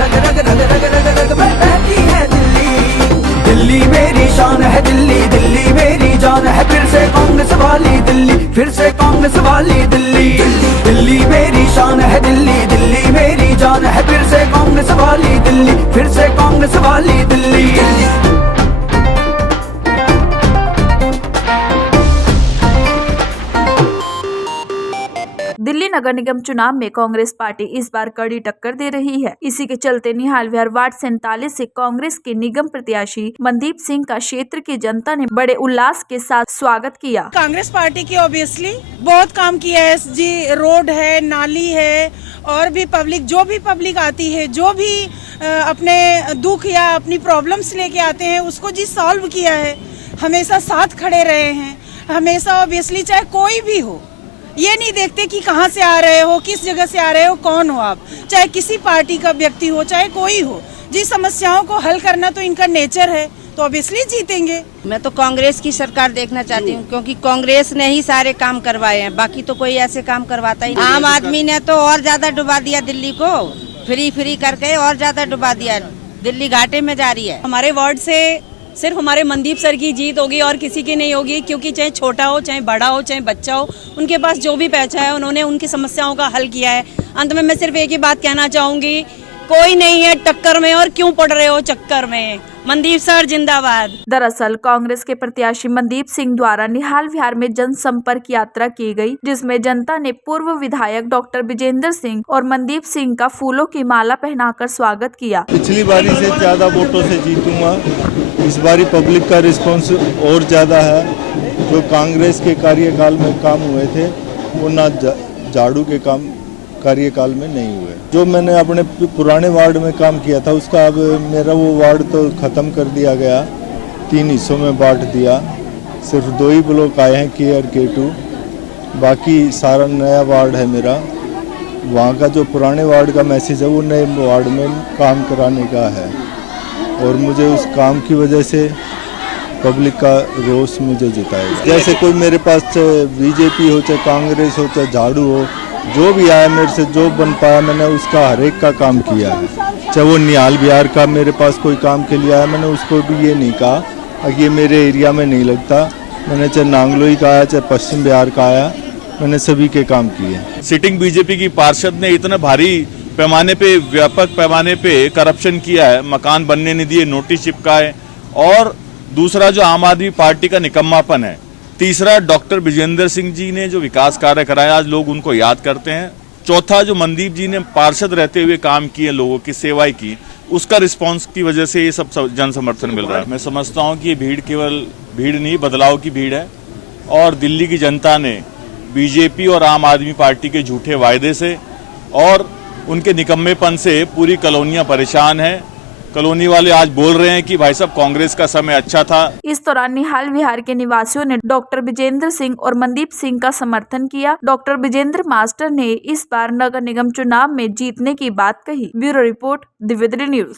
रग रग रग रग रग रग में बहती है दिल्ली। दिल्ली मेरी शान है दिल्ली, दिल्ली मेरी जान है, फिर से कांग्रेस वाली दिल्ली, फिर से कांग्रेस वाली दिल्ली। दिल्ली मेरी शान है दिल्ली, दिल्ली मेरी जान है, फिर से कांग्रेस वाली दिल्ली, फिर से कांग्रेस वाली दिल्ली। दिल्ली नगर निगम चुनाव में कांग्रेस पार्टी इस बार कड़ी टक्कर दे रही है। इसी के चलते निहाल विहार वार्ड 47 से कांग्रेस के निगम प्रत्याशी मनदीप सिंह का क्षेत्र की जनता ने बड़े उल्लास के साथ स्वागत किया। कांग्रेस पार्टी की ऑब्वियसली बहुत काम किया है जी, रोड है, नाली है, और भी पब्लिक, जो भी पब्लिक आती है, जो भी अपने दुख या अपनी प्रॉब्लम्स लेके आते हैं उसको जी सॉल्व किया है। हमेशा साथ खड़े रहे हैं, हमेशा ऑब्वियसली, चाहे कोई भी हो, ये नहीं देखते कि कहाँ से आ रहे हो, किस जगह से आ रहे हो, कौन हो आप, चाहे किसी पार्टी का व्यक्ति हो, चाहे कोई हो, जी समस्याओं को हल करना तो इनका नेचर है, तो ऑब्वियसली जीतेंगे। मैं तो कांग्रेस की सरकार देखना चाहती हूँ, क्योंकि कांग्रेस ने ही सारे काम करवाए हैं, बाकी तो कोई ऐसे काम करवाता ही नहीं। आम आदमी ने तो और ज्यादा डुबा दिया दिल्ली को, फ्री करके और ज्यादा डुबा दिया, दिल्ली घाटे में जा रही है। हमारे वार्ड से सिर्फ हमारे मनदीप सर की जीत होगी और किसी की नहीं होगी, क्योंकि चाहे छोटा हो, चाहे बड़ा हो, चाहे बच्चा हो, उनके पास जो भी पैसा है उन्होंने उनकी समस्याओं का हल किया है। अंत में मैं सिर्फ एक ही बात कहना चाहूंगी, कोई नहीं है टक्कर में और क्यों पड़ रहे हो चक्कर में, मनदीप सर जिंदाबाद। दरअसल कांग्रेस के प्रत्याशी मनदीप सिंह द्वारा निहाल विहार में जनसंपर्क यात्रा की गई, जिसमें जनता ने पूर्व विधायक डॉक्टर विजेंद्र सिंह और मनदीप सिंह का फूलों की माला पहनाकर स्वागत किया। पिछली बारी से ज्यादा वोटों से जीतूंगा, इस बारी पब्लिक का रिस्पांस और ज्यादा है। जो कांग्रेस के कार्यकाल में काम हुए थे वो ना झाड़ू के काम कार्यकाल में नहीं हुए। जो मैंने अपने पुराने वार्ड में काम किया था उसका अब मेरा वो वार्ड तो ख़त्म कर दिया गया, 3 हिस्सों में बांट दिया। सिर्फ 2 ही ब्लॉक आए हैं, के और के2, बाकी सारा नया वार्ड है मेरा। वहाँ का जो पुराने वार्ड का मैसेज है वो नए वार्ड में काम कराने का है, और मुझे उस काम की वजह से पब्लिक का रोष मुझे जिताएगा। जैसे कोई मेरे पास चाहे बीजेपी हो, चाहे कांग्रेस हो, चाहे झाड़ू हो, जो भी आया मेरे से जो बन पाया मैंने उसका हर एक का काम किया है। चाहे वो निहाल विहार का मेरे पास कोई काम के लिए आया, मैंने उसको भी ये नहीं कहा कि ये मेरे एरिया में नहीं लगता। मैंने चाहे नांगलोई का आया, चाहे पश्चिम बिहार का आया, मैंने सभी के काम किए। सिटिंग बीजेपी की पार्षद ने इतना भारी पैमाने पे, व्यापक पैमाने पे करप्शन किया है, मकान बनने नहीं दिए, नोटिस चिपकाए, और दूसरा जो आम आदमी पार्टी का निकम्मापन है, तीसरा डॉक्टर विजेंद्र सिंह जी ने जो विकास कार्य कराया आज लोग उनको याद करते हैं, चौथा जो मनदीप जी ने पार्षद रहते हुए काम किए, लोगों की सेवाएं की, उसका रिस्पांस की वजह से ये सब जन समर्थन मिल रहा है। मैं समझता हूँ कि ये भीड़ केवल भीड़ नहीं, बदलाव की भीड़ है, और दिल्ली की जनता ने बीजेपी और आम आदमी पार्टी के झूठे वायदे से और उनके निकम्मेपन से पूरी कॉलोनियां परेशान है। कॉलोनी वाले आज बोल रहे हैं कि भाई साहब कांग्रेस का समय अच्छा था। इस दौरान निहाल विहार के निवासियों ने डॉक्टर विजेंद्र सिंह और मनदीप सिंह का समर्थन किया। डॉक्टर विजेंद्र मास्टर ने इस बार नगर निगम चुनाव में जीतने की बात कही। Bureau report, Divya news.